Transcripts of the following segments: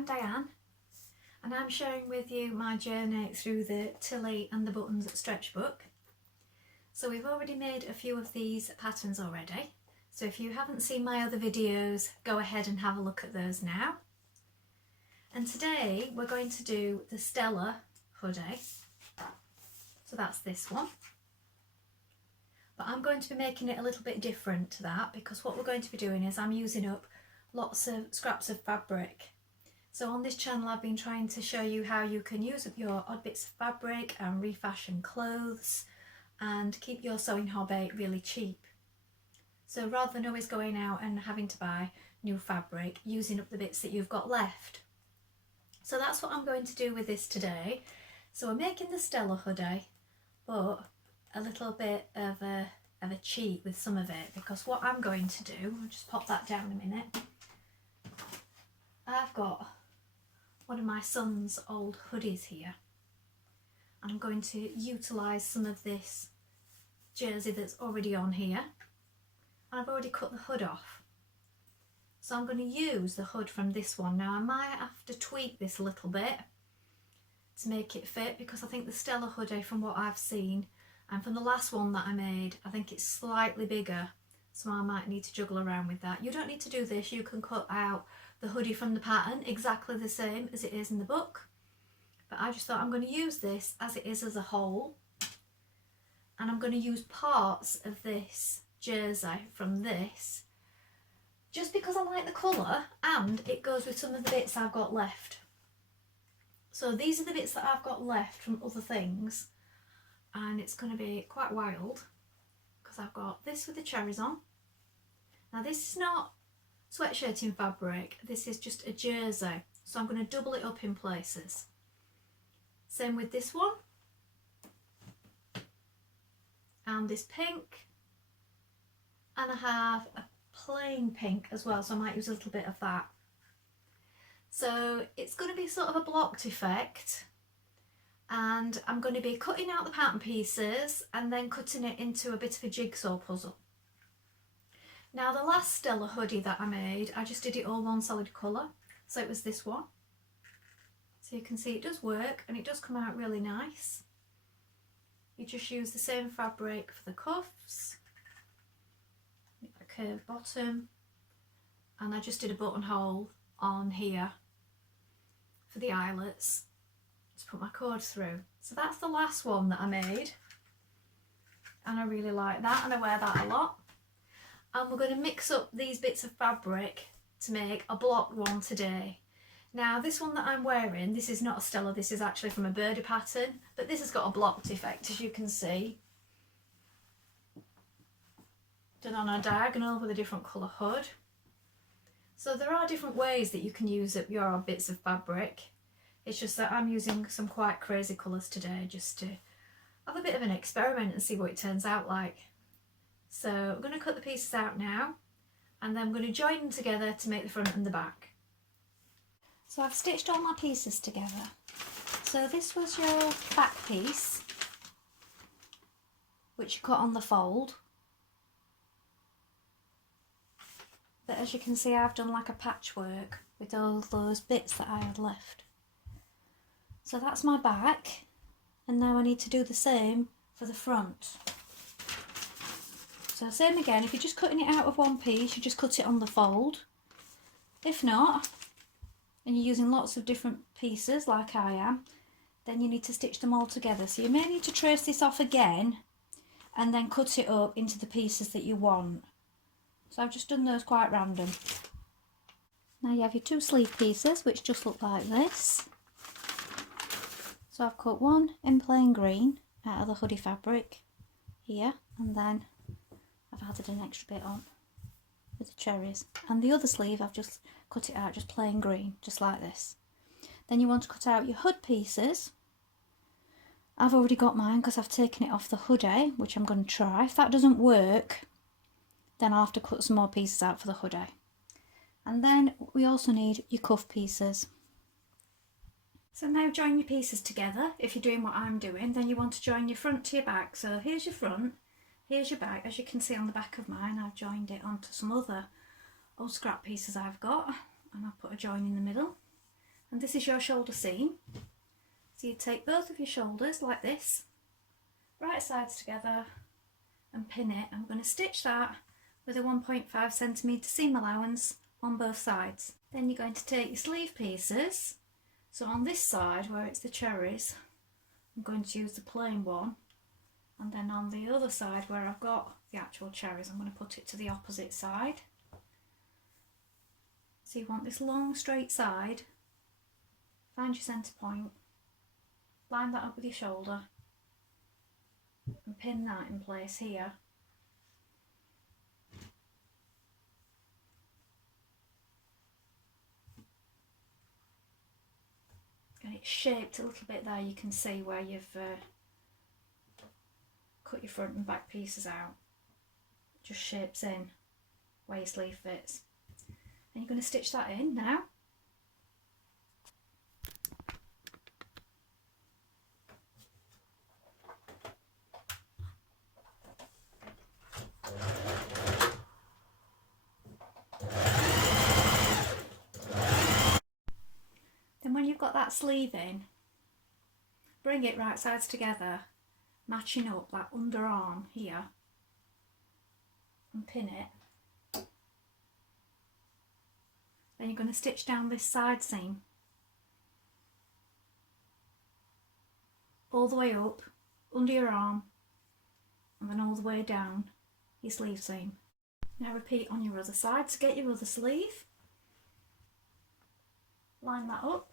I'm Diane and I'm sharing with you my journey through the Tilly and the Buttons Stretchbook. So we've already made a few of these patterns already, so if you haven't seen my other videos, go ahead and have a look at those now. And today we're going to do the Stella Hoodie, so that's this one. But I'm going to be making it a little bit different to that, because what we're going to be doing is I'm using up lots of scraps of fabric. So on this channel I've been trying to show you how you can use up your odd bits of fabric and refashion clothes and keep your sewing hobby really cheap. So rather than always going out and having to buy new fabric, using up the bits that you've got left. So that's what I'm going to do with this today. So we're making the Stella hoodie, but a little bit of a cheat with some of it, because what I'm going to do, I'll just pop that down a minute. I've got one of my son's old hoodies here, and I'm going to utilise some of this jersey that's already on here, and I've already cut the hood off. So I'm going to use the hood from this one. Now I might have to tweak this a little bit to make it fit, because I think the Stella hoodie, from what I've seen and from the last one that I made, I think it's slightly bigger, so I might need to juggle around with that. You don't need to do this, you can cut out the hoodie from the pattern exactly the same as it is in the book, but I just thought I'm going to use this as it is as a whole, and I'm going to use parts of this jersey from this just because I like the colour and it goes with some of the bits I've got left. So these are the bits that I've got left from other things, and it's going to be quite wild because I've got this with the cherries on. Now this is not sweatshirting fabric, this is just a jersey, so I'm going to double it up in places. Same with this one, and this pink, and I have a plain pink as well, so I might use a little bit of that. So it's going to be sort of a blocked effect, and I'm going to be cutting out the pattern pieces and then cutting it into a bit of a jigsaw puzzle. Now the last Stella hoodie that I made, I just did it all one solid colour, so it was this one. So you can see it does work and it does come out really nice. You just use the same fabric for the cuffs, a curved bottom, and I just did a buttonhole on here for the eyelets to put my cord through. So that's the last one that I made, and I really like that and I wear that a lot. And we're going to mix up these bits of fabric to make a blocked one today. Now this one that I'm wearing, this is not a Stella, this is actually from a birdie pattern, but this has got a blocked effect, as you can see. Done on a diagonal with a different colour hood. So there are different ways that you can use up your bits of fabric. It's just that I'm using some quite crazy colours today just to have a bit of an experiment and see what it turns out like. So I'm going to cut the pieces out now, and then I'm going to join them together to make the front and the back. So I've stitched all my pieces together. So this was your back piece, which you cut on the fold. But as you can see, I've done like a patchwork with all those bits that I had left. So that's my back, and now I need to do the same for the front. So same again, if you're just cutting it out of one piece, you just cut it on the fold. If not, and you're using lots of different pieces like I am, then you need to stitch them all together. So you may need to trace this off again and then cut it up into the pieces that you want. So I've just done those quite random. Now you have your two sleeve pieces, which just look like this. So I've cut one in plain green out of the hoodie fabric here, and then I've added an extra bit on with the cherries, and the other sleeve I've just cut it out just plain green, just like this. Then you want to cut out your hood pieces. I've already got mine because I've taken it off the hoodie, which I'm going to try. If that doesn't work, then I'll have to cut some more pieces out for the hoodie. And then we also need your cuff pieces. So now join your pieces together. If you're doing what I'm doing, then you want to join your front to your back. So here's your front, here's your back. As you can see on the back of mine, I've joined it onto some other old scrap pieces I've got, and I've put a join in the middle. and this is your shoulder seam. So you take both of your shoulders like this, right sides together, and pin it. I'm going to stitch that with a 1.5 centimetre seam allowance on both sides. Then you're going to take your sleeve pieces. So on this side where it's the cherries, I'm going to use the plain one, and then on the other side where I've got the actual cherries, I'm going to put it to the opposite side. So you want this long straight side, find your centre point, line that up with your shoulder and pin that in place here. And it's shaped a little bit there, you can see where you've cut your front and back pieces out. It just shapes in where your sleeve fits. And you're going to stitch that in now. Then when you've got that sleeve in, bring it right sides together, matching up that underarm here, and pin it. Then you're going to stitch down this side seam all the way up under your arm and then all the way down your sleeve seam. Now repeat on your other side. To get your other sleeve, line that up.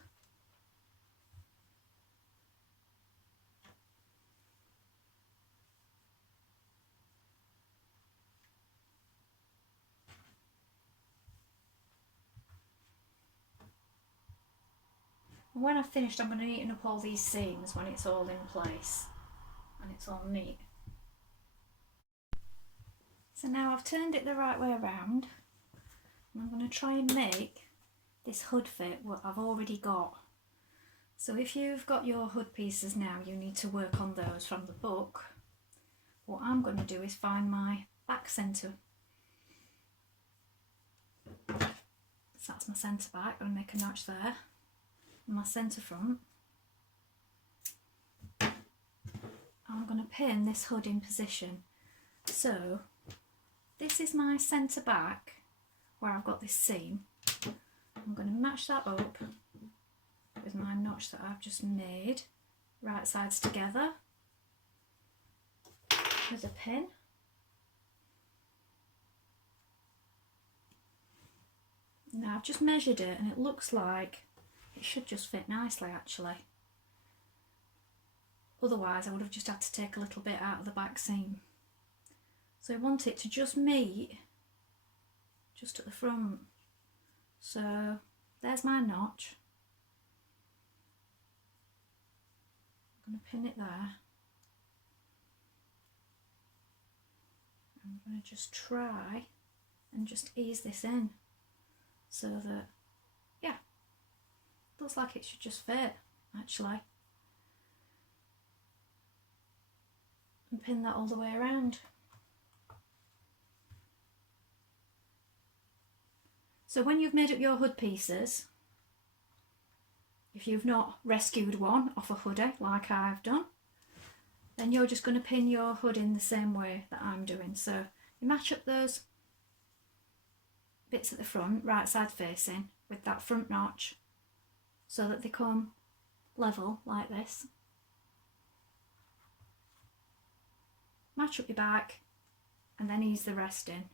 And when I've finished, I'm going to neaten up all these seams when it's all in place and it's all neat. So now I've turned it the right way around, and I'm going to try and make this hood fit what I've already got. So if you've got your hood pieces now, you need to work on those from the book. What I'm going to do is find my back centre. So that's my centre back. I'm going to make a notch there. My centre front. I'm going to pin this hood in position. So this is my centre back where I've got this seam. I'm going to match that up with my notch that I've just made, right sides together with a pin. Now I've just measured it and it looks like it should just fit nicely actually. Otherwise I would have just had to take a little bit out of the back seam. So I want it to just meet just at the front. So there's my notch. I'm going to pin it there. I'm going to just try and just ease this in so that, yeah, looks like it should just fit actually. And pin that all the way around. So when you've made up your hood pieces, if you've not rescued one off a hoodie like I've done, then you're just going to pin your hood in the same way that I'm doing. So you match up those bits at the front, right side facing, with that front notch so that they come level like this. Match up your back and then ease the rest in,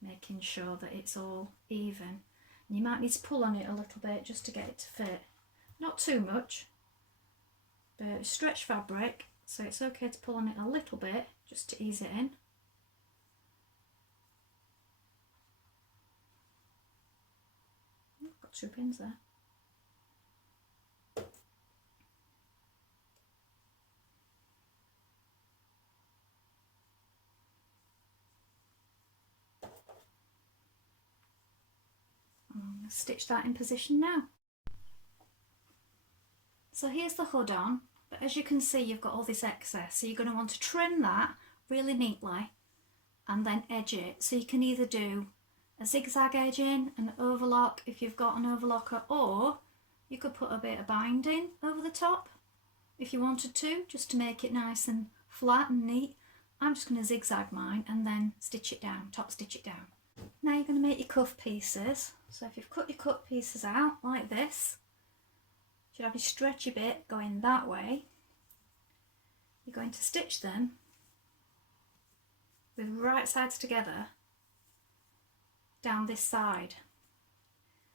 making sure that it's all even. And you might need to pull on it a little bit just to get it to fit. Not too much, but it's stretch fabric, so it's okay to pull on it a little bit just to ease it in. I've got 2 pins there. I'm going to stitch that in position now. So here's the hood on, but as you can see you've got all this excess, so you're going to want to trim that really neatly and then edge it. So you can either do a zigzag edging, an overlock if you've got an overlocker, or You could put a bit of binding over the top if you wanted to, just to make it nice and flat and neat. I'm just going to zigzag mine and then stitch it down, top stitch it down. Now you're going to make your cuff pieces. So if you've cut your cut pieces out like this, you should have your stretchy bit going that way. You're going to stitch them with right sides together down this side.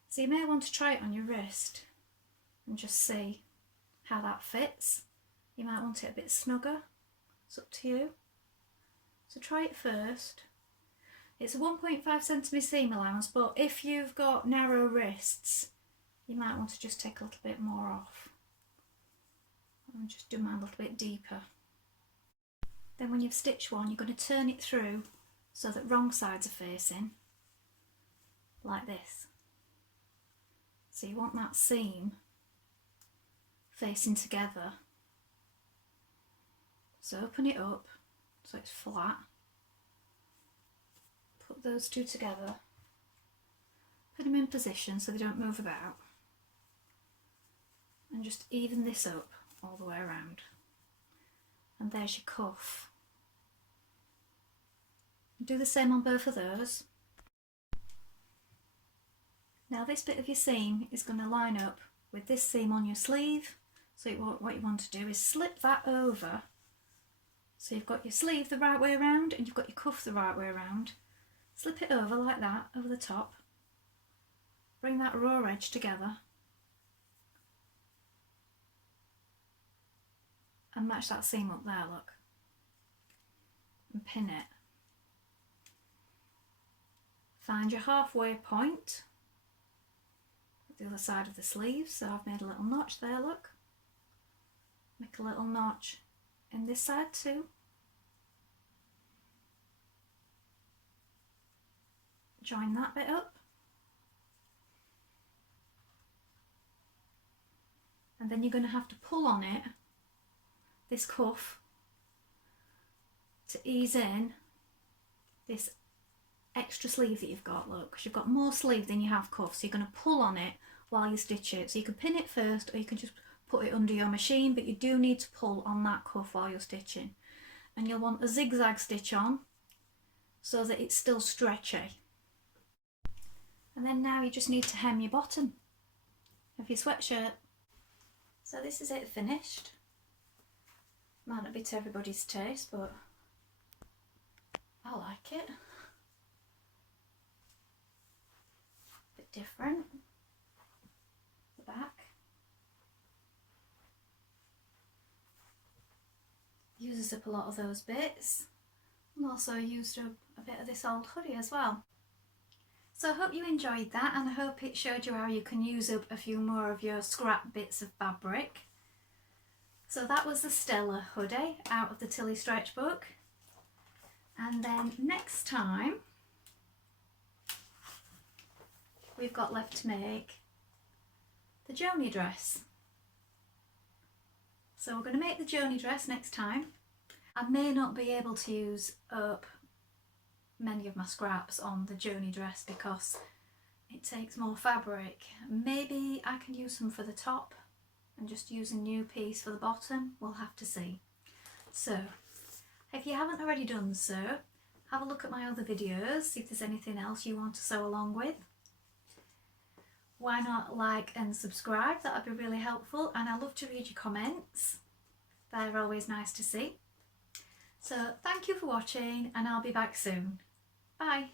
So you may want to try it on your wrist and just see how that fits. You might want it a bit snugger, it's up to you. So try it first. It's a 1.5 centimetre seam allowance, but if you've got narrow wrists, you might want to just take a little bit more off. And just do mine a little bit deeper. Then when you've stitched one, you're going to turn it through so that wrong sides are facing, like this. So you want that seam facing together. So open it up so it's flat. Put those two together. Put them in position so they don't move about. And just even this up all the way around. And there's your cuff. Do the same on both of those. Now this bit of your seam is going to line up with this seam on your sleeve. So what you want to do is slip that over. So you've got your sleeve the right way around and you've got your cuff the right way around. Slip it over like that, over the top. Bring that raw edge together. And match that seam up there, look. And pin it. Find your halfway point. The other side of the sleeve, so I've made a little notch there, look. Make a little notch in this side too. Join that bit up. And then you're going to have to pull on it, this cuff, to ease in this extra sleeve that you've got, look, because you've got more sleeve than you have cuff, so you're going to pull on it while you stitch it. So you can pin it first or you can just put it under your machine, but you do need to pull on that cuff while you're stitching. And you'll want a zigzag stitch on so that it's still stretchy. And then now you just need to hem your bottom of your sweatshirt. So this is it finished. Might not be to everybody's taste, but I like it. Bit different. The back. Uses up a lot of those bits. And also used up a bit of this old hoodie as well. So I hope you enjoyed that, and I hope it showed you how you can use up a few more of your scrap bits of fabric. So that was the Stella hoodie out of the Tilly stretch book. And then next time we've got left to make the Joni dress. So we're going to make the Joni dress next time. I may not be able to use up many of my scraps on the Joni dress because it takes more fabric. Maybe I can use some for the top and just use a new piece for the bottom. We'll have to see. So if you haven't already done so, have a look at my other videos, see if there's anything else you want to sew along with. Why not like and subscribe? That would be really helpful, and I love to read your comments. They're always nice to see. So thank you for watching, and I'll be back soon. Bye.